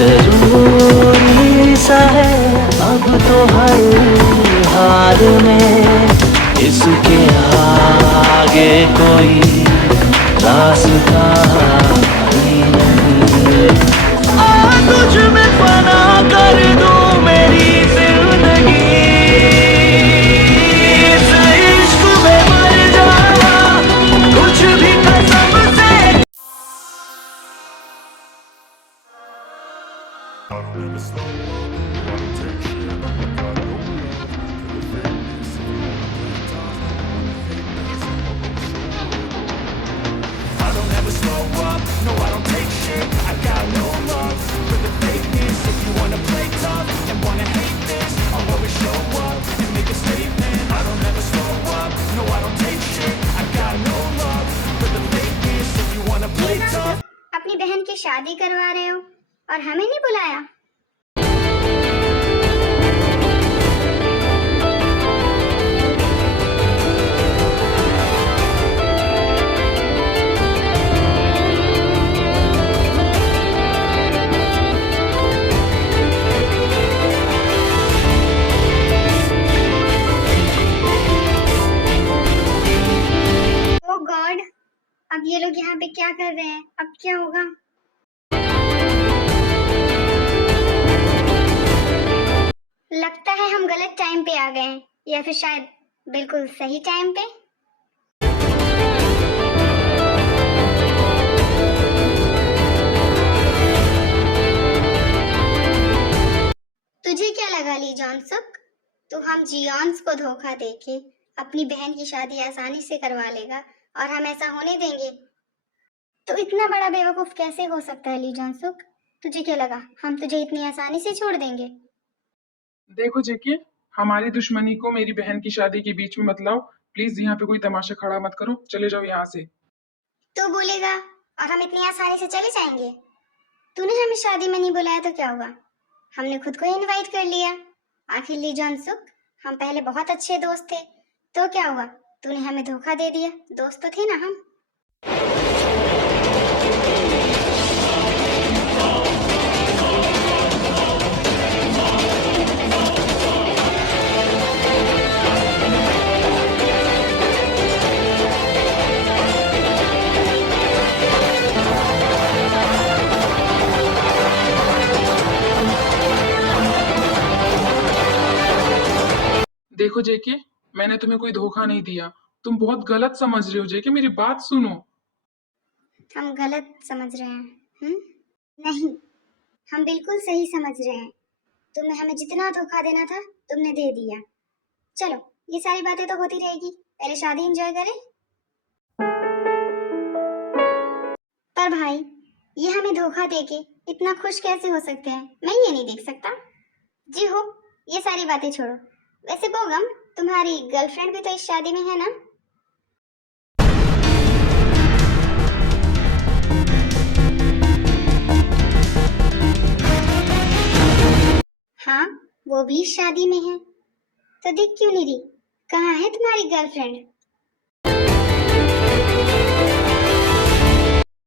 जरूरी सा है अब तो हर हाल में, इसके आगे कोई रास्ता ही नहीं। आ तुझ में फना कर दूं मेरी जिंदगी, इस इश्क में मर जाना कुछ भी कसम से। अपनी बहन की शादी करवा रहे हो और हमें नहीं बुलाया। ओ गॉड, अब ये लोग यहाँ पे क्या कर रहे हैं? अब क्या होगा? लगता है हम गलत टाइम पे आ गए हैं, या फिर शायद बिल्कुल सही टाइम पे। तुझे क्या लगा ली जॉनसुक, तू हम जियोन्स को धोखा देके अपनी बहन की शादी आसानी से करवा लेगा और हम ऐसा होने देंगे? तो इतना बड़ा बेवकूफ कैसे हो सकता है ली जॉनसुक? तुझे क्या लगा हम तुझे इतनी आसानी से छोड़ देंगे? देखो जेके, हमारी दुश्मनी को मेरी बहन की शादी के बीच में मत लाओ। प्लीज यहाँ पे कोई तमाशा खड़ा मत करो, चले जाओ यहाँ से। तू बोलेगा और हम इतनी आसानी से चले जाएंगे? तूने हमें शादी में नहीं बुलाया तो क्या हुआ? हमने खुद को इनवाइट कर लिया। आखिर ली जॉनसुक, हम पहले बहुत अच्छे दोस्त थे, तो क्या हुआ? तूने हमें धोखा दे दिया, दोस्त तो थे ना हम। देखो जेके, मैंने तुम्हें कोई धोखा नहीं दिया। तुम बहुत गलत समझ रहे हो जेके, मेरी बात सुनो। हम गलत समझ रहे हैं? नहीं, हम बिल्कुल सही समझ रहे हैं। तुमने हमें जितना धोखा देना था तुमने दे दिया। चलो, ये सारी बातें तो होती रहेगी, पहले शादी एंजॉय करें। पर भाई, ये हमें धोखा देके इतना खुश कैसे हो सकते हैं? मैं ये नहीं देख सकता। जी हो, ये सारी बातें छोड़ो। वैसे बोगम, तुम्हारी गर्लफ्रेंड भी तो इस शादी में है ना? हाँ, वो भी शादी में है। तो दिख क्यों नहीं रही? कहाँ है तुम्हारी गर्लफ्रेंड?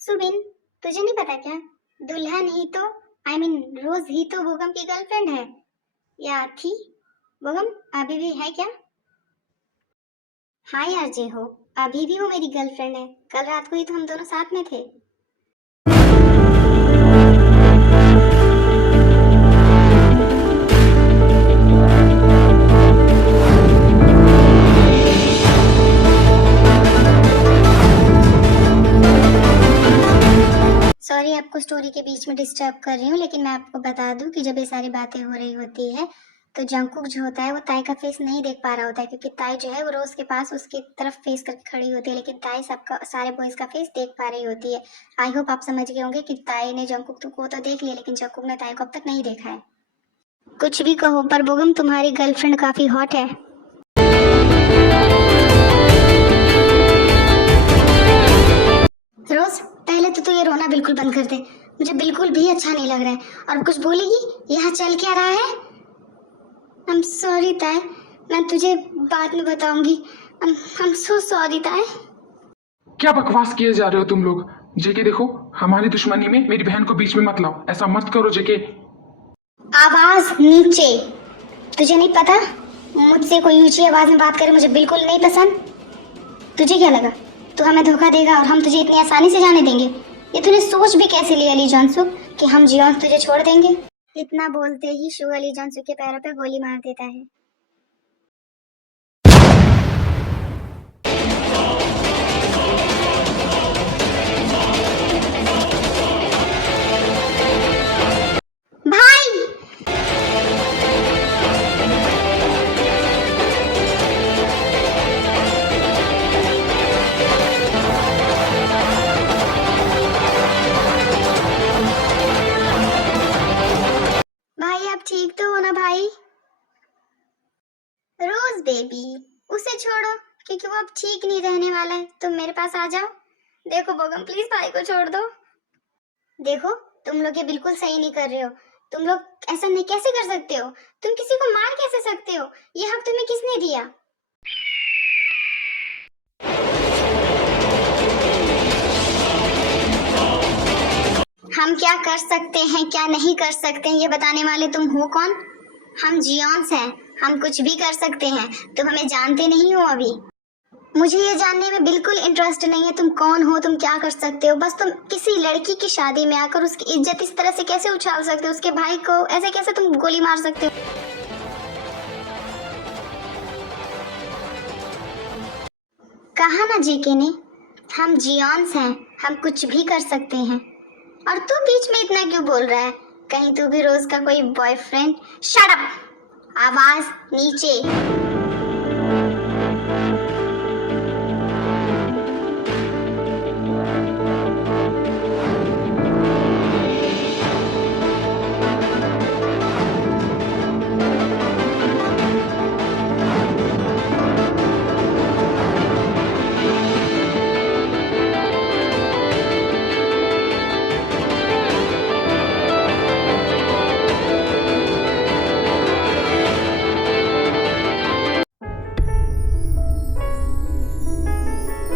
सुबिन, तुझे नहीं पता क्या? दुल्हन ही तो रोज ही तो बोगम की गर्लफ्रेंड है, या थी। बोगम अभी भी है क्या? हाँ यार जे हो, अभी भी वो मेरी गर्लफ्रेंड है। कल रात को ही तो हम दोनों साथ में थे। सॉरी आपको स्टोरी के बीच में डिस्टर्ब कर रही हूँ, लेकिन मैं आपको बता दूं कि जब ये सारी बातें हो रही होती है तो जंगकुक जो होता है वो ताई का फेस नहीं देख पा रहा होता है, क्योंकि ताई जो है वो रोज के पास उसकी तरफ फेस करके खड़ी होती है, लेकिन ताई सबका सारे बॉयज का फेस देख पा रही होती है। आई होप आप समझ गए होंगे कि ताई ने जंगकुक को तो देख लिया, लेकिन जंगकुक ने ताई को अब तक नहीं देखा है। कुछ भी कहो पर बोगम, तुम्हारी गर्लफ्रेंड काफी हॉट है। रोज, पहले तो ये रोना बिल्कुल बंद कर दे, मुझे बिल्कुल भी अच्छा नहीं लग रहा है। और कुछ बोलेगी? यहाँ चल क्या रहा है? I'm sorry ताई, मैं तुझे बाद में बताऊंगी। I'm so sorry ताई। क्या बकवास किए जा रहे हो तुम लोग? जेके देखो, हमारी दुश्मनी में मेरी बहन को बीच में मत लाओ, ऐसा मत करो जेके। आवाज नीचे। तुझे नहीं पता, मुझसे कोई ऊंची आवाज में बात करे मुझे बिल्कुल नहीं पसंद। तुझे क्या लगा तू हमें धोखा देगा और हम तुझे इतनी आसानी से जाने देंगे? ये तूने सोच भी कैसे लिया ली जॉनसुक कि हम जियोन तुझे छोड़ देंगे? इतना बोलते ही शु अली जॉनसुक के पैरों पे गोली मार देता है। भाई भाई आप ठीक तो हो ना भाई? रोज बेबी, उसे छोड़ो क्योंकि वो अब ठीक नहीं रहने वाला है। तुम मेरे पास आ जाओ। देखो बोगम प्लीज भाई को छोड़ दो। देखो तुम लोग ये बिल्कुल सही नहीं कर रहे हो। तुम लोग ऐसा नहीं कैसे कर सकते हो? तुम किसी को मार कैसे सकते हो? ये हक तुम्हें किसने दिया? हम क्या कर सकते हैं क्या नहीं कर सकते हैं ये बताने वाले तुम हो कौन? हम जियोन्स हैं, हम कुछ भी कर सकते हैं। तुम हमें जानते नहीं हो अभी। मुझे ये जानने में बिल्कुल इंटरेस्ट नहीं है तुम कौन हो, तुम क्या कर सकते हो। बस तुम किसी लड़की की शादी में आकर उसकी इज्जत इस तरह से कैसे उछाल सकते हो? उसके भाई को ऐसे कैसे तुम गोली मार सकते हो? कहा ना जेके ने, हम जियोन्स हैं, हम कुछ भी कर सकते हैं। और तू बीच में इतना क्यों बोल रहा है? कहीं तू भी रोज का कोई बॉयफ्रेंड? Shut up! आवाज नीचे।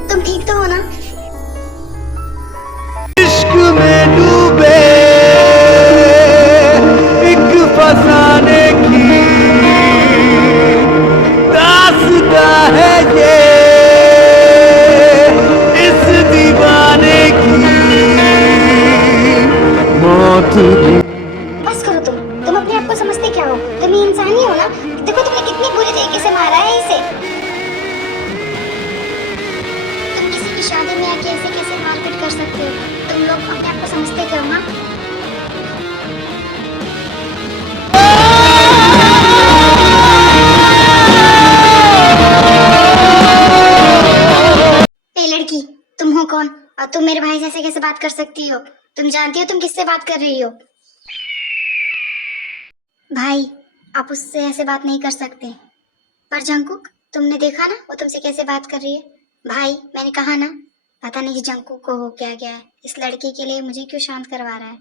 तुम ठीक तो हो ना? इश्क में डूबे एक फसाने की दास्तां है ये इस दीवाने की मौत भी। बस करो तुम अपने आप को समझते क्या हो? तुम ही इंसान ही हो ना? देखो तुमने कितनी बुरी तरीके से मारा है इसे। तुम किसी की शादी में आके ऐसे कैसे मारपीट कर सकते हो? तुम लोग अपने आप को समझते क्या हो? हाँ, ए लड़की, तुम हो कौन और तुम मेरे भाई से ऐसे कैसे बात कर सकती हो? तुम जानती हो तुम किससे बात कर रही हो? भाई आप उससे ऐसे बात नहीं कर सकते। पर जंकुक, तुमने देखा ना वो तुमसे कैसे बात कर रही है? भाई मैंने कहा ना, पता नहीं जंकुक को हो क्या गया है। इस लड़की के लिए मुझे क्यों शांत करवा रहा है?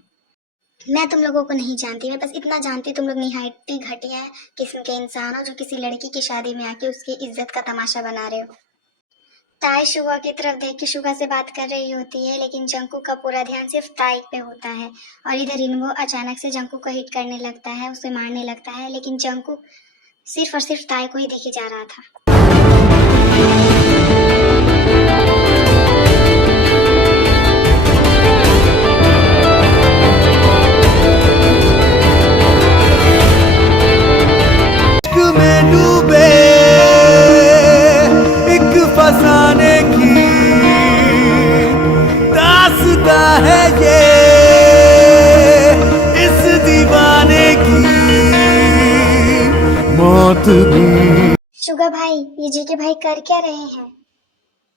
मैं तुम लोगों को नहीं जानती, मैं बस इतना जानती तुम लोग निहायत ही घटिया किस्म के इंसान हो जो किसी लड़की की शादी में आके उसकी इज्जत का तमाशा बना रहे हो। ताई शुगा की तरफ देख के शुगा से बात कर रही होती है, लेकिन जंकुक का पूरा ध्यान सिर्फ ताई पे होता है। और इधर इनको अचानक से जंकुक को हिट करने लगता है, उसे मारने लगता है, लेकिन जंकुक सिर्फ और सिर्फ ताई को ही देखे जा रहा था। इश्क में डूबे एक फसाने की दास्तां है ये इस दीवाने की मौत भी। शुगा भाई, ये जी के भाई कर क्या रहे हैं?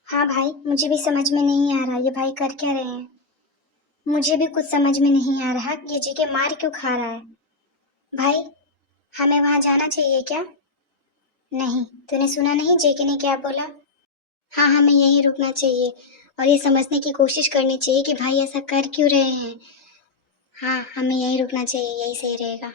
हाँ भाई, मुझे भी समझ में नहीं आ रहा ये भाई कर क्या रहे हैं। मुझे भी कुछ समझ में नहीं आ रहा ये जी के मार क्यों खा रहा है। भाई हमें वहां जाना चाहिए क्या? नहीं, तूने सुना नहीं जेके ने क्या बोला? हाँ, हमें यहीं रुकना चाहिए और ये समझने की कोशिश करनी चाहिए कि भाई ऐसा कर क्यों रहे हैं। हाँ, हमें यहीं रुकना चाहिए, यही सही रहेगा।